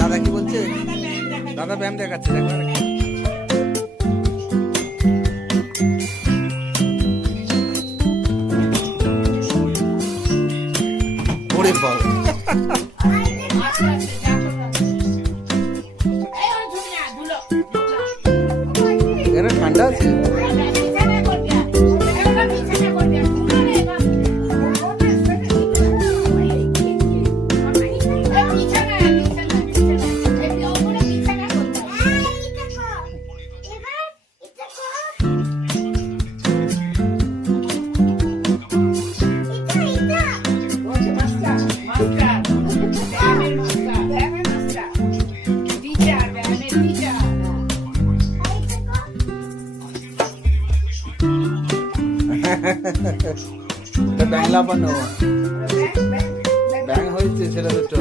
দাদা কি বলছে? দাদা ব্যায়াম দেখাচ্ছে, ওরে বাবা এখানে ঠান্ডা আছে। ব্যাং লাফানো, ব্যাং হয়েছে ছেলে দুটো।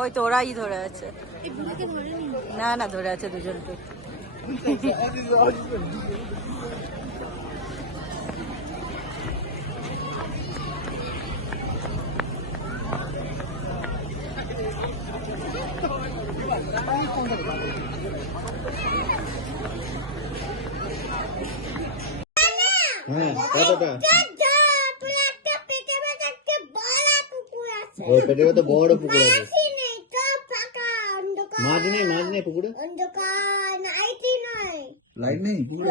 ওই তো ওরাই ধরে আছে, না না ধরে আছে দুজনকে। পেটে কত বড় পুকুর আছে, মাছ নেই, মাছ নেই পুকুরে, লাইট নেই পুকুরে,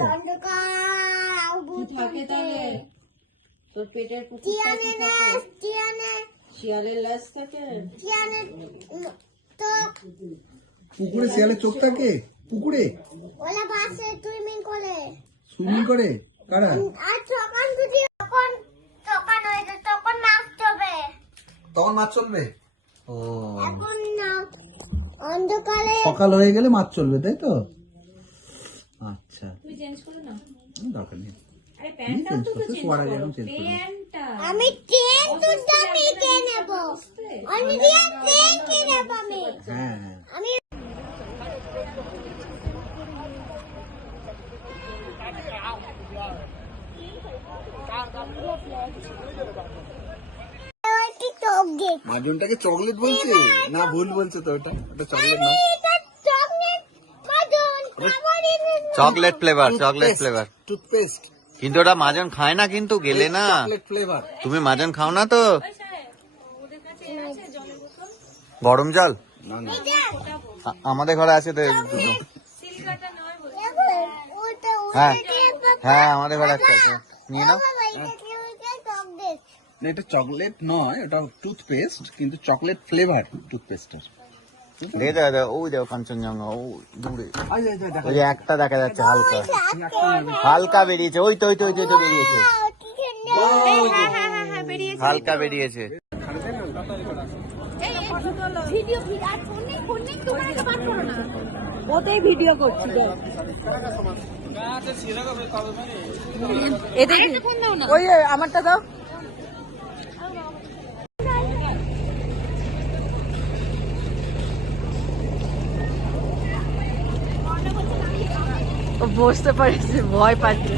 পুকুরে শিয়ালের চোখ থাকে, পুকুরে সুইমিং করে কারা, তখন মাছ চলবে। ও অন্ধকারে সকাল হয়ে গেলে মাছ চলবে, তাই তো? আচ্ছা তুমি চেঞ্জ করো না। দরকার নেই আরে প্যান্টটাও তো চেঞ্জ পরা যায় করো, এখন চেঞ্জ করবো প্যান্টটা। আমি ট্রেন তো দামি কিনে নেব আমি দিয়ে ট্রেন কিনে নেব হ্যাঁ হ্যাঁ আমি মাজনটাকে চকলেট বলছে না ভুল বলছে তো ওটা চকলেট না chocolate flavour chocolate flavour toothpaste কিন্তু ওটা মাজন খায় না, কিন্তু গেলে না। চকলেট ফ্লেভার তুমি মাজন খাও না তো? গরম জল না না আমাদের ঘরে আছে তো দুটো। হ্যাঁ হ্যাঁ আমাদের ঘরে একটা আছে, নিয়ে নাও। না, এটা চকলেট নয়, ওটা টুথপেস্ট কিন্তু চকলেট ফ্লেভার টুথপেস্টের। দেখে যাবে, ওই দেখো কাঞ্চনজঙ্ঘা, ও দূরে ওই যে একটা দেখা যাচ্ছে হালকা হালকা বেরিয়েছে, ওই তো ওই তো ওই তো ওই তো বেরিয়েছে, হালকা বেরিয়েছে। ওটাই ভিডিও করছি তো। এদের ওই আমারটা দাও। ও বসতে পারছে, ভয় পাচ্ছে।